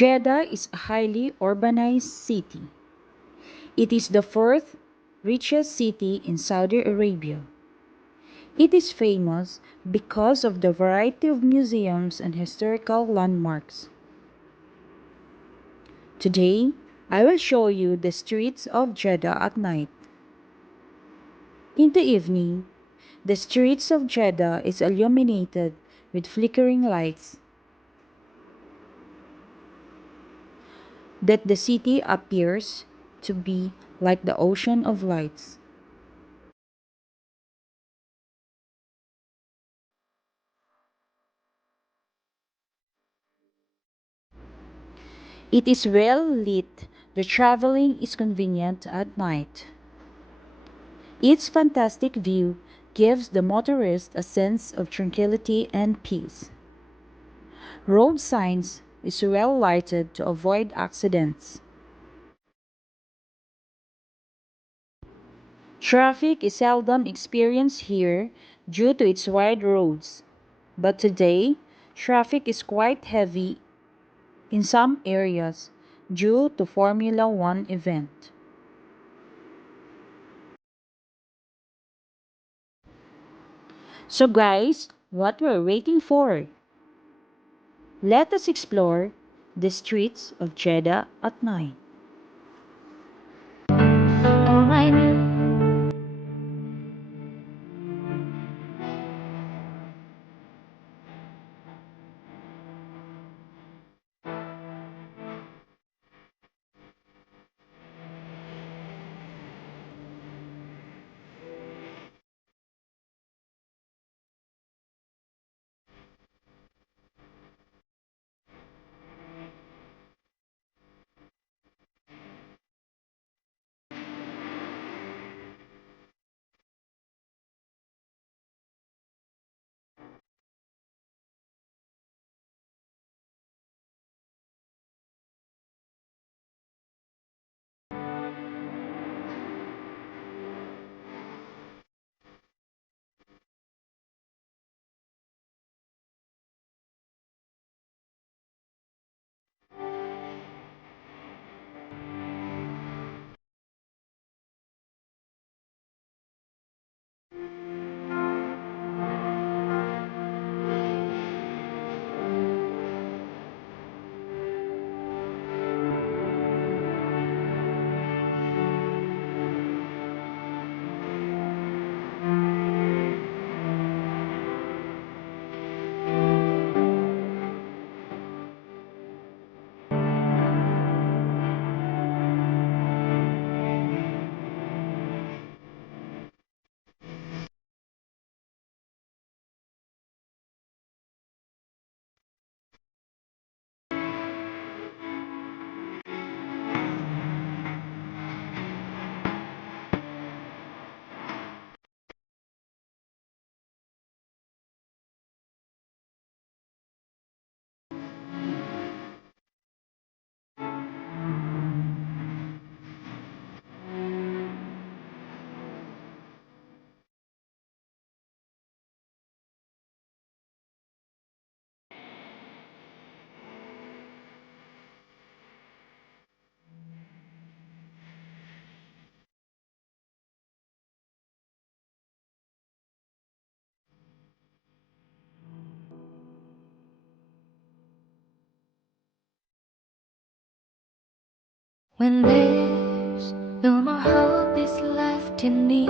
Jeddah is a highly urbanized city. It is the fourth richest city in Saudi Arabia. It is famous because of the variety of museums and historical landmarks. Today, I will show you the streets of Jeddah at night. In the evening, the streets of Jeddah is illuminated with flickering lights that the city appears to be like the ocean of lights. It is well lit. The traveling is convenient at night. Its fantastic view gives the motorist a sense of tranquility and peace. Road signs is well lighted to avoid accidents. Traffic is seldom experienced here due to its wide roads, but today traffic is quite heavy in some areas due to Formula One event. So guys, what we're waiting for? Let us explore the streets of Jeddah at night. Oh my. When there's no more hope is left in me.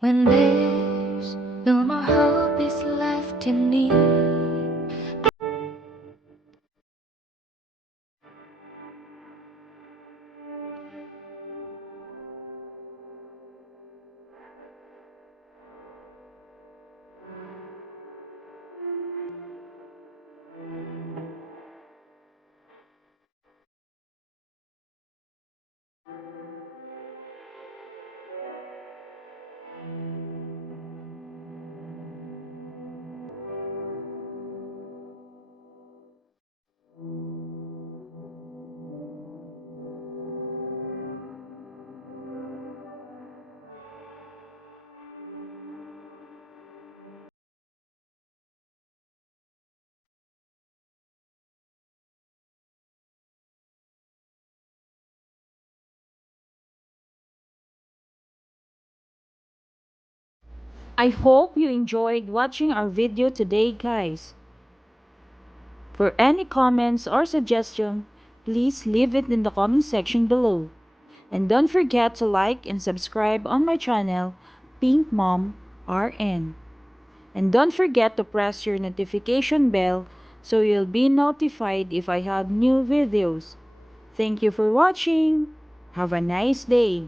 When there's no more hope is left in me. I hope you enjoyed watching our video today, guys. For any comments or suggestion, please leave it in the comment section below. And don't forget to like and subscribe on my channel, Pink Mom RN. And don't forget to press your notification bell so you'll be notified if I have new videos. Thank you for watching. Have a nice day.